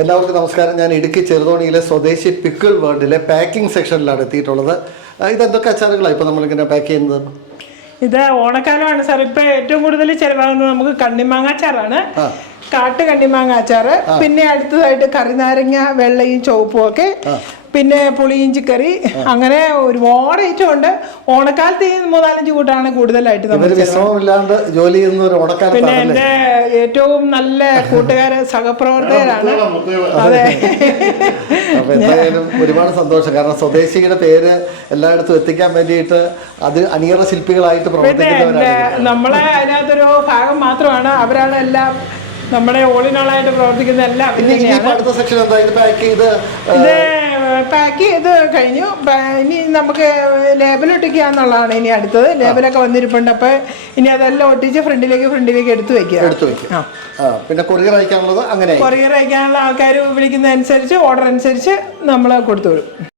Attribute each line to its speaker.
Speaker 1: എല്ലാവർക്കും നമസ്കാരം. ഞാൻ ഇടുക്കി ചെറുതോണിയിലെ സ്വദേശി പിക്കിൾ വേൾഡിലെ പാക്കിംഗ് സെക്ഷനിലാണ് എത്തിയിട്ടുള്ളത്. ഇതെന്തൊക്കെ അച്ചാറുകളാണ് ഇപ്പോൾ നമ്മളിങ്ങനെ പാക്ക് ചെയ്യുന്നത്?
Speaker 2: ഇത് ഓണക്കാലമാണ് സാർ. ഇപ്പൊ ഏറ്റവും കൂടുതൽ ചെലവാകുന്നത് നമുക്ക് കണ്ണിമാങ്ങ അച്ചാറാണ്. കാട്ട് കണ്ണിമാങ്ങ അച്ചാറ്. പിന്നെ അടുത്തതായിട്ട് കറിനാരങ്ങ വെള്ളയും ചുവപ്പും ഒക്കെ. പിന്നെ പുളിയിഞ്ചിക്കറി അങ്ങനെ ഒരുപാട് ഐറ്റം ഉണ്ട്. ഓണക്കാലത്ത് ഈ മൂന്നാലഞ്ച് കൂട്ടാണ് കൂടുതലായിട്ട് നമ്മൾ
Speaker 1: ജോലി ചെയ്യുന്ന ഒരു
Speaker 2: പിന്നെ
Speaker 1: എന്റെ
Speaker 2: എന്റെ ഏറ്റവും നല്ല കൂട്ടുകാര് സഹപ്രവർത്തകരാണ്. അതെ
Speaker 1: അപ്പൊ എന്തായാലും ഒരുപാട് സന്തോഷം. കാരണം സ്വദേശിയുടെ പേര് എല്ലായിടത്തും എത്തിക്കാൻ വേണ്ടിയിട്ട് അത് അണിയറ ശില്പികളായിട്ട് പ്രവർത്തിക്കുന്നവരാണ്.
Speaker 2: നമ്മളെ അതിനകത്തൊരു ഭാഗം മാത്രമാണ്. അവരാണ് എല്ലാം നമ്മുടെ ഓളിനോളായിട്ട് പ്രവർത്തിക്കുന്ന എല്ലാം
Speaker 1: അടുത്ത സെക്ഷൻ എന്താ? ഇത് പാക്ക് ചെയ്ത് ആ,
Speaker 2: ഇത് കഴിഞ്ഞു. ഇനി നമുക്ക് ലേബൽ ഒട്ടിക്കുക എന്നുള്ളതാണ് ഇനി അടുത്തത്. ലേബലൊക്കെ വന്നിരിപ്പുണ്ട്. അപ്പോൾ ഇനി അതെല്ലാം ഒട്ടിച്ച് ഫ്രണ്ടിലേക്ക് ഫ്രണ്ടിലേക്ക് എടുത്തു വെക്കുക.
Speaker 1: എടുത്തു വെക്കുക. പിന്നെ കൊറിയർ അയക്കാനുള്ളത് അങ്ങനെ
Speaker 2: കൊറിയർ അയക്കാനുള്ള ആൾക്കാർ വിളിക്കുന്നതനുസരിച്ച് ഓർഡർ അനുസരിച്ച് നമ്മൾ കൊടുത്തു വിടും.